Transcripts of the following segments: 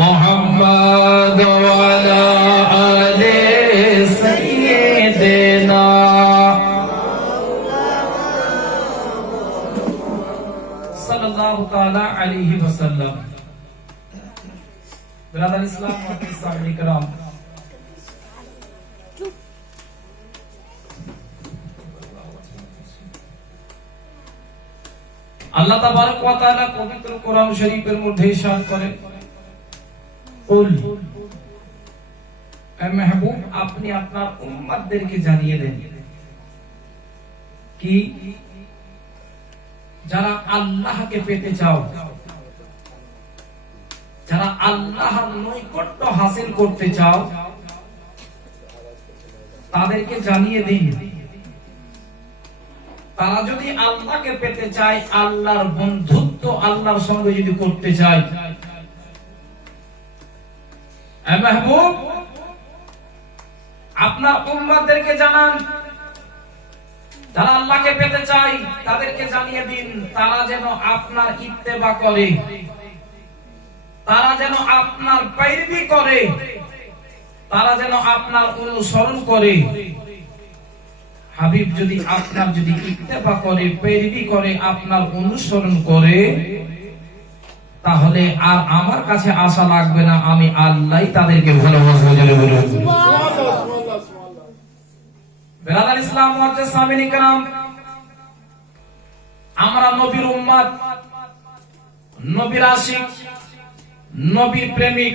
মুহাম্মদ ওয়া আলা আলি সাইয়্যিদিনা সাল্লাল্লাহু তাআলা আলাইহি ওয়াসাল্লাম। ব্রাদার ইসলাম ও ইসলামিক کرام, আল্লাহ তাবারক ওয়া তাআলা পবিত্র কোরআন শরীফের মধ্যে ইরশাদ করেন, কুল এ মাহবুব, আপনি আপনার উম্মতদেরকে জানিয়ে দেন কি যারা আল্লাহকে পেতে চাও, যারা আল্লাহর নৈকট্য হাসিল করতে চাও, তাদেরকে জানিয়ে দিন তারা যদি আল্লাহকে পেতে চায়, আল্লাহর বন্ধুত্ব আল্লাহর সঙ্গে যদি করতে চায়, এ মাহবুব আপনার উম্মতদেরকে জানান, যারা আল্লাহকে পেতে চায় তাদেরকে জানিয়ে দিন তারা যেন আপনার ইত্তেবা করে, তারা যেন আপনার पैरवी করে, তারা যেন আপনার অনুসরণ করে। হাবিব যদি আপনার যদি ইত্তেবা করে, पैरवी করে, আপনার অনুসরণ করে, তাহলে আর আমার কাছে আশা লাগবে না, আমি আল্লাহই তাদেরকে ভালোবাসবো। ব্রাদার ইসলাম ওয়াজ সামিনী کرام, আমরা নবীর উম্মত, নবীর আশিক, নবীর প্রেমিক,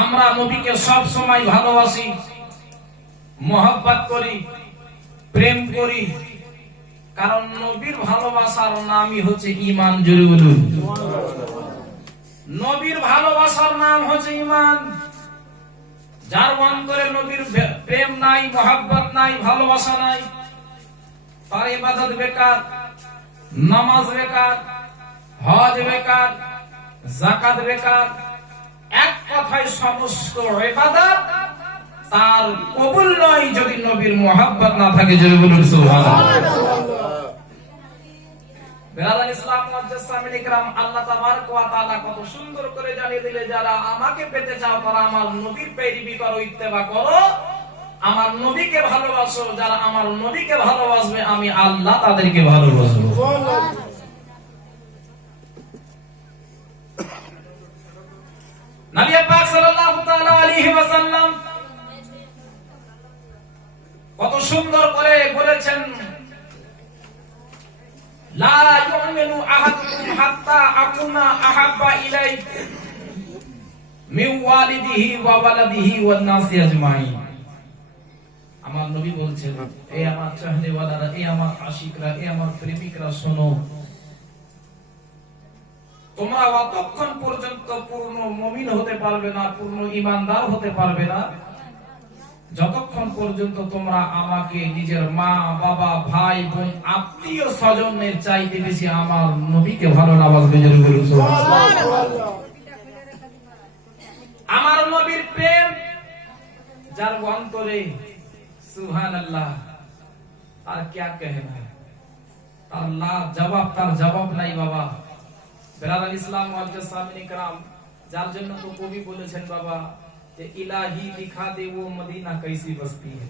আমরা নবীকে সব সময় ভালোবাসি, মোহাব্বত করি, প্রেম করি, কারণ নবীর ভালোবাসার নামই হচ্ছে ঈমান। জোরে বলুন, নবীর ভালোবাসার নাম হচ্ছে ঈমান। যার অন্তরে নবীর প্রেম নাই, মোহাব্বত নাই, ভালোবাসা নাই, তার ইবাদত বেকার, নামাজ বেকার, হজ বেকার, যাকাত বেকার, এক কথায় সমস্ত ইবাদত তার কবুল নয় যদি নবীর মোহাব্বত না থাকে। জোরে বলুন সুবহানাল্লাহ। ব্রাদার ইসলাম ওয়াজ সামিনী کرام, আল্লাহ তাবারক ওয়া তাআলা কত সুন্দর করে জানিয়ে দিলে, যারা আমাকে পেতে চাও তারা আমার নবীর पैरवी করো, ইত্তেবা করো, আমার নবীকে ভালোবাসো। যারা আমার নবীকে ভালোবাসবে, আমি আল্লাহ তাদেরকে ভালোবাসবো। নবী পাক সাল্লাল্লাহু তাআলা আলাইহি ওয়াসাল্লাম কত সুন্দর করে বলেছেন, লা ইউমিনু আহাদুকুম হাত্তা আকুনা আহাব্বা ইলাইহি মিন ওয়ালিদিহি ওয়া ওয়ালাদিহি ওয়ান নাসি আজমাইন। আমার নবী বলছেন, এই আমার চাহনে ওয়ালারা, এই আমার আশিকরা, এই আমার প্রেমিকরা, শোনো, তোমরা অতক্ষণ পর্যন্ত পূর্ণ মুমিন হতে পারবে না, পূর্ণ ঈমানদার হতে পারবে না, যতক্ষণ পর্যন্ত তোমরা আমাকে নিজের মা, বাবা, ভাই, বোন, আত্মীয় স্বজনের চাইতে বেশি আমার নবীকে ভালো না বাসবে। আমার নবীর প্রেম যার অন্তরে, সুবহানাল্লাহ, তার क्या कहना, তার তার জবাব নাই বাবা। ব্রাদার ইসলাম ওয়াজ সামিনী کرام, যার জন্য তো কবি বলেছেন বাবা যে ইলাহি দিখা দে वो मदीना कैसी बस्ती है,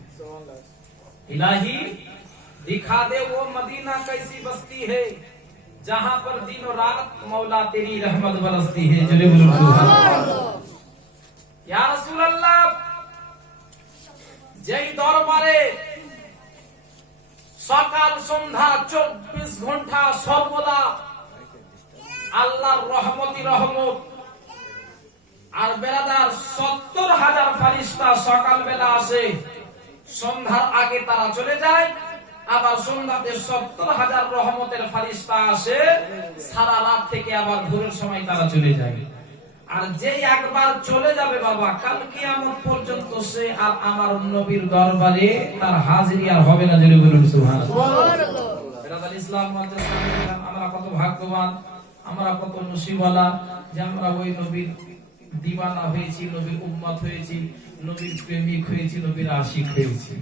इलाही दिखा दे वो मदीना कैसी बस्ती है, जहां पर दिन और रात मौला तेरी रहमत बरसती है। जले बोलो सुभान या रसूल अल्लाह, যেই দরবারে সকাল সন্ধ্যা 24 ঘন্টা সর্বদা আল্লাহর রহমতি রহমত, আর বেলাদার 70,000 ফেরেশতা সকাল বেলা আসে, সন্ধ্যার আগে তারা চলে যায়, আবার সন্ধ্যাতে 70,000 রহমতের ফেরেশতা আসে, সারা রাত থেকে আবার ভোরের সময় তারা চলে যায়। আর যেই একবার চলে যাবে বাবা, কাল কিয়ামত পর্যন্ত সে আর আমার নবীর দরবারে তার হাজিরি আর হবে না। জোরে বলুন সুবহানাল্লাহ। ব্রাদার ইসলাম ওয়াজ আমরা কত ভাগ্যবান, আমরা কত নসিবওয়ালা যে আমরা ওই নবীর দিওয়ানা হয়েছি, নবীর উম্মত হয়েছি, নবীর প্রেমিক হয়েছি, নবীর আশিক হয়েছি।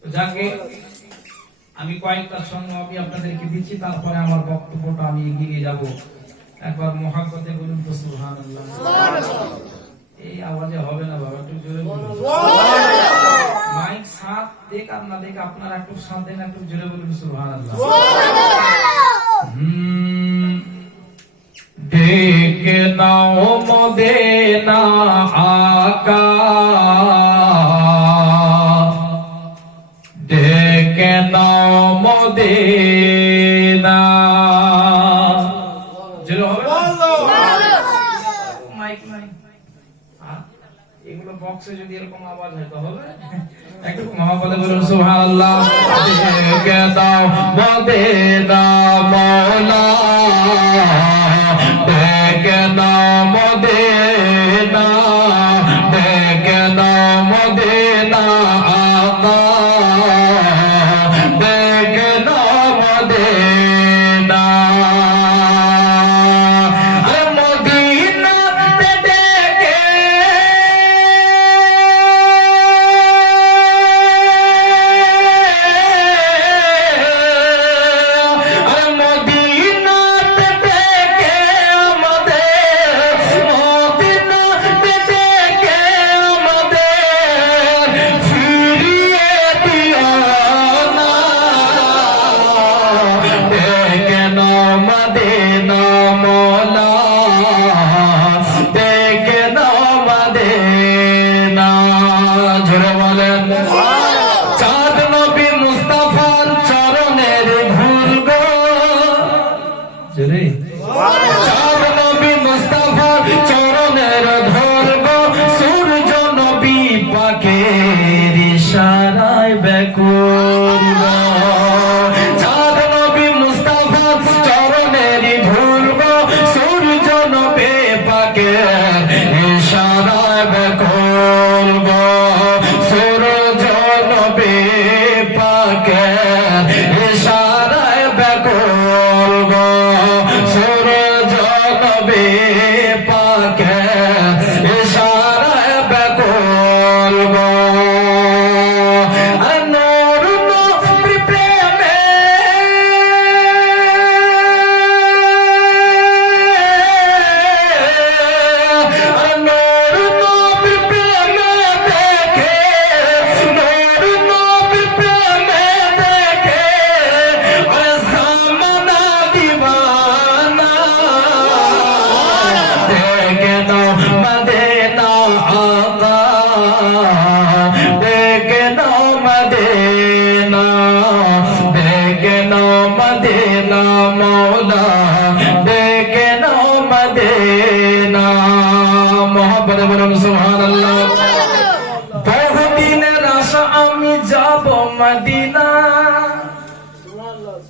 তো যাকে আমি কয়েকটা ছন্দ আমি আপনাদেরকে দিচ্ছি, তারপরে আমার বক্তব্যটা আমি এগিয়ে যাব। একবার মুহাব্বতে বলুন তো সুবহানাল্লাহ। এই আওয়াজে হবে না বাবা, একটু জোরে বলুন। মাইক সাথ দেখ আর না দেখ, আপনারা একটু সাথ দেন, একটু জোরে বলুন সুবহানাল্লাহ। ডেকে নাও মদিনা আকা, ডেকে নাও মদিনা। জোরে হবে মাইক নাই, এগুলো বক্সে যদি এরকম আওয়াজ হয় তো হবে। একটু মহাপদে বলুন সুবহানাল্লাহ। ডেকে দাও মদিনা মওলা, ডেকে দাও মদিনা, ডেকে দাও মদিনা আকা, ডেকে দাও মদিনা।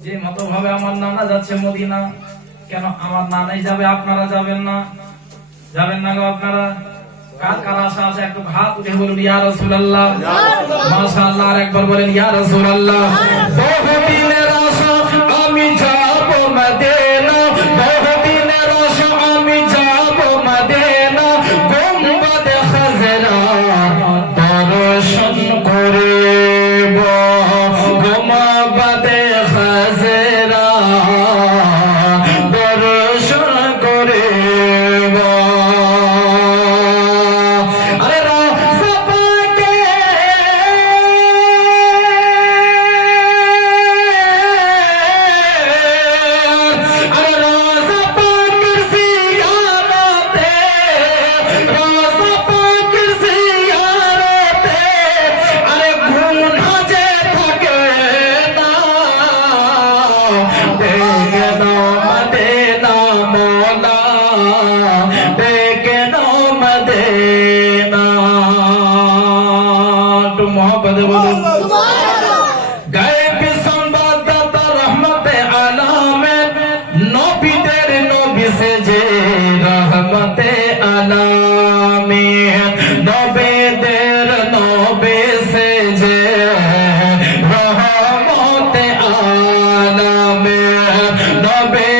যে মতো ভাবে আমার নানা যাচ্ছে মদিনা, কেন আমার নানাই যাবে আপনারা যাবেন না? যাবেন না গো আপনারা? কার কার আশা আছে একটু হাত উঠে বলুন ইয়া রাসূলুল্লাহ। মাশাআল্লাহ, আর একবার বলেন ইয়া রাসূলুল্লাহ। বহুদিনের আশা আমি যাব মদিনা, বহুদিনের আশা আমি যাব মদিনা, গুম্বাদে খাজরা দর্শন করিব, গুম্বাদে খাজরা দর্শন করিব। নবে